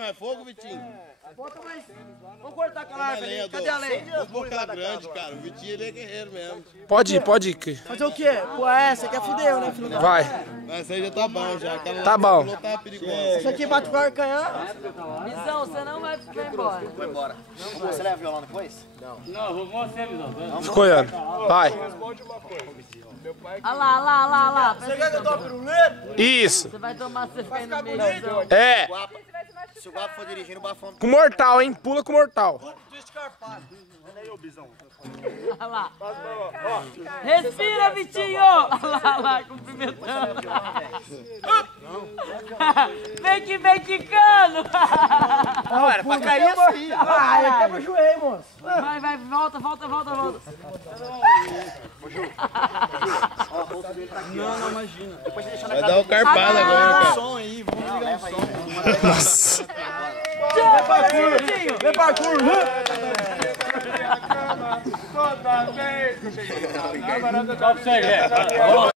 É fogo, Vitinho? Bota mais. Vamos cortar aquela árvore ali. Cadê a lenha? Vou bocar grande, cara. O Vitinho ele é guerreiro mesmo. Pode ir. Fazer o quê? Pô, você quer fuder, né, filho? Vai. Essa aí já tá bom já. Aquela Tá bom. Não tá perigosa. Isso aqui bate com o arcanhão. Visão, você não vai embora. Vou embora. Você leva violão depois? Não, vou com você, Visão. Ficou olhando. Vai. Olha lá. Você quer que eu tome pirulito? Isso. Você vai tomar, você fica aí no meio. É. Se o Guapo for dirigindo, o bafão. Com mortal, hein? Pula com mortal. Olha lá. Respira, Vitinho. Olha lá, cumprimentando. Vem que vem quicando. Não, era pra cair assim. Ah, quebra o joelho, moço. Vai, volta. Não, imagina. Vai dar o carpado agora, cara. Som aí, vamos ligar o som. Nossa. Vem parkour. Toda vez que eu cheguei na cama, agora eu tô